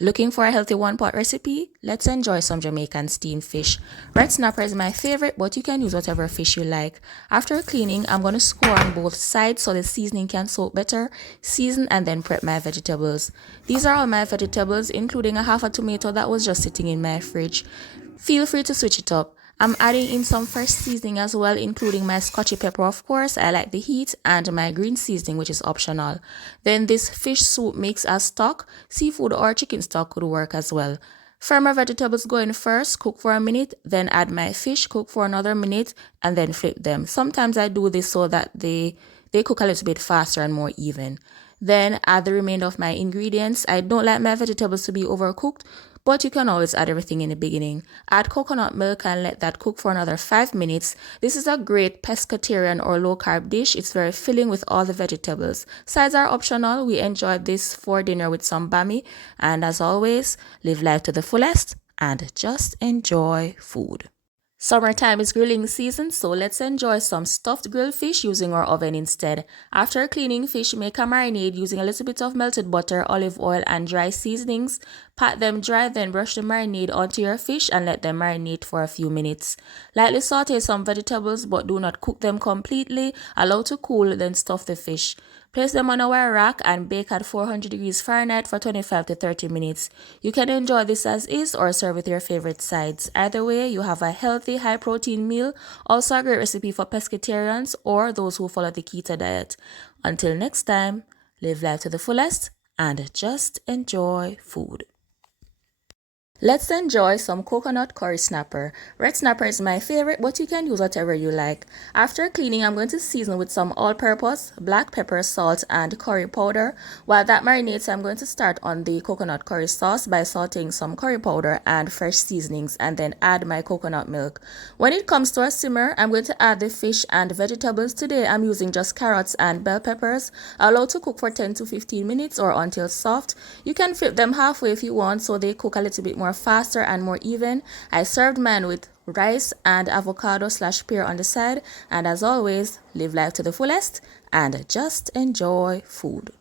Looking for a healthy one-pot recipe? Let's enjoy some Jamaican steamed fish. Red snapper is my favorite, but you can use whatever fish you like. After cleaning, I'm going to score on both sides so the seasoning can soak better, season, and then prep my vegetables. These are all my vegetables, including a half a tomato that was just sitting in my fridge. Feel free to switch it up. I'm adding in some fresh seasoning as well, including my scotchy pepper, of course, I like the heat, and my green seasoning, which is optional. Then this fish soup mix as stock, seafood or chicken stock could work as well. Fry my vegetables go in first, cook for a minute, then add my fish, cook for another minute, and then flip them. Sometimes I do this so that they cook a little bit faster and more even. Then add the remainder of my ingredients. I don't like my vegetables to be overcooked, but you can always add everything in the beginning. Add coconut milk and let that cook for another 5 minutes. This is a great pescatarian or low carb dish. It's very filling with all the vegetables. Sides are optional. We enjoyed this for dinner with some bami. And as always, live life to the fullest and just enjoy food. Summertime is grilling season, so let's enjoy some stuffed grilled fish using our oven instead. After cleaning fish, make a marinade using a little bit of melted butter, olive oil, and dry seasonings. Pat them dry, then brush the marinade onto your fish and let them marinate for a few minutes. Lightly saute some vegetables, but do not cook them completely. Allow to cool, then stuff the fish. Place them on a wire rack and bake at 400 degrees Fahrenheit for 25 to 30 minutes. You can enjoy this as is or serve with your favorite sides. Either way, you have a healthy, high-protein meal. Also a great recipe for pescatarians or those who follow the keto diet. Until next time, live life to the fullest and just enjoy food. Let's enjoy some coconut curry snapper. Red snapper is my favorite, but you can use whatever you like. After cleaning, I'm going to season with some all-purpose, black pepper, salt, and curry powder. While that marinates, I'm going to start on the coconut curry sauce by sauteing some curry powder and fresh seasonings and then add my coconut milk. When it comes to a simmer, I'm going to add the fish and vegetables. Today, I'm using just carrots and bell peppers. Allow to cook for 10 to 15 minutes or until soft. You can flip them halfway if you want so they cook a little bit more faster and more even. I served mine with rice and avocado/pear on the side, and as always, live life to the fullest and just enjoy food.